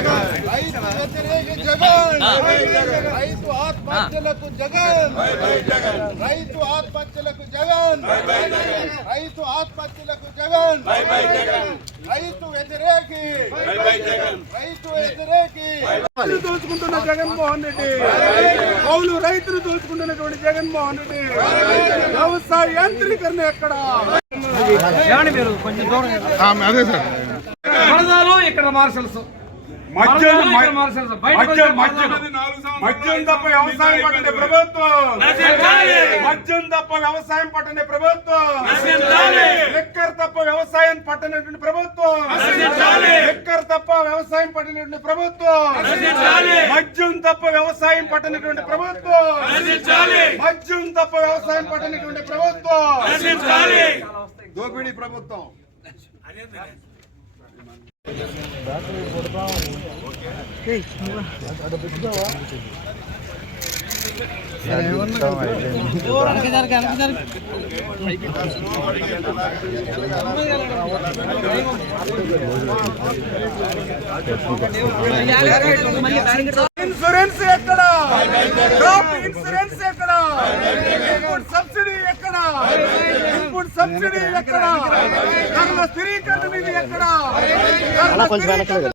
రైతు జగన్ రైతు ఆత్మహత్యలకు జగన్ రైతు ఆత్మహత్యలకు జగన్ రైతు ఆత్మహత్యలకు జగన్ రైతు వ్యతిరేకి రైతు వ్యతిరేకి దోచుకుంటున్న జగన్మోహన్ రెడ్డి కౌలు రైతులు దోచుకుంటున్నటువంటి జగన్మోహన్ రెడ్డి వ్యవసాయ యాంత్రీకరణ ఎక్కడ అదే ఇక్కడ ఇక్కడ మార్షల్స్ మద్యం తప్ప వ్యవసాయం పట్టని ప్రభుత్వం. మద్యం తప్ప వ్యవసాయం పట్టని ప్రభుత్వం. లిక్కర్ తప్ప వ్యవసాయం పట్టనటువంటి ప్రభుత్వం. లిక్కర్ తప్ప వ్యవసాయం పట్టినటువంటి ప్రభుత్వం. మద్యం తప్ప వ్యవసాయం పట్టనటువంటి ప్రభుత్వం. మద్యం తప్ప వ్యవసాయం పట్టనటువంటి ప్రభుత్వం. దోపిడీ ప్రభుత్వం. ఇన్సూరెన్స్ ఎక్కడ? ఇన్సూరెన్స్ ఎక్కడ? సబ్సిడీ ఎక్కడ? సబ్సిడీ ఎక్కడ ధరల స్థిరీకరణ నిధి ఎక్కడ ధరల స్థిరీకరణ